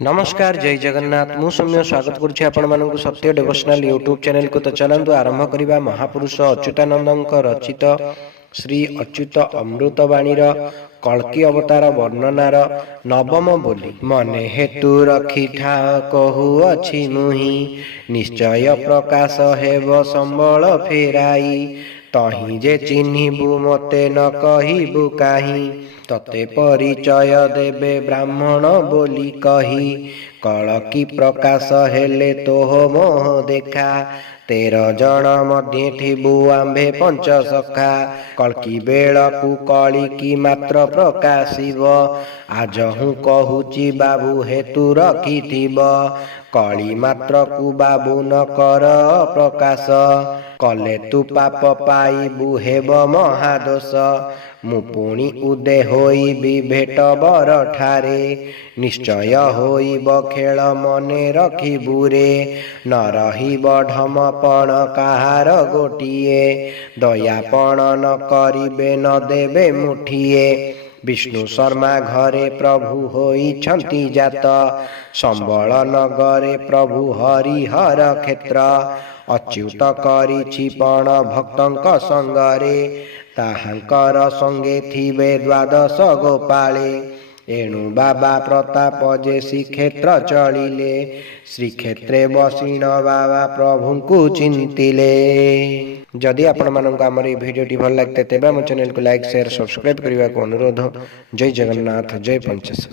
नमस्कार जय जगन्नाथ मु सौम्य स्वागत करुछि आपण मानक सत्य डिवोशनल यूट्यूब चैनल को। तो चलंतु आरंभ करिबा महापुरुष अच्युतानंदଙ୍କ रचित श्री अच्युत अमृतवाणीर कल्की अवतार वर्णनार नवम बोली। मने हेतु रखी ठा कहु अछि मुहि निश्चय प्रकाश हेब संबल फेराई। तही जे चिन्हिबु मते न कहिबु काहि तते परिचय देबे ब्राह्मण बोली कही। कलकी प्रकाश हेले तोह मोह देखा 13 जन मध्ये थिबु आंभे पंच सखा। कल्की बेलकु कलिकी मात्र प्रकाशिब आज हूँ कहूची बाबू हेतु रखिथिब। कली मात्र कु बाबू न कर प्रकाश कले तु पाप पाइबु हेब महादोष। मु पुणी उदे होइबि भेट बर ठारे निश्चय होइब खेल मने रखिबु रे। न रहिब ढमपण काहार गोटिए दयापण न करिबे न देबे मुठिए। विष्णु शर्मा घरे प्रभु होइछन्ति जात संबल नगरे प्रभु हरिहर क्षेत्र। अच्युत करिछि पण भक्तंक संगरे ताहांकर संगे थिबे द्वादश गोपाळे। एणु बाबा प्रताप जे श्रीक्षेत्र चलिले श्रीक्षेत्रे बसिण बाबा प्रभुंकु चिंतिले। जदि आपण मानक आमर ये भिडियोटी भल लागते तेबे आम चैनल को लाइक शेयर सब्सक्राइब करने को अनुरोध। जय जगन्नाथ जय पंचेश्वर।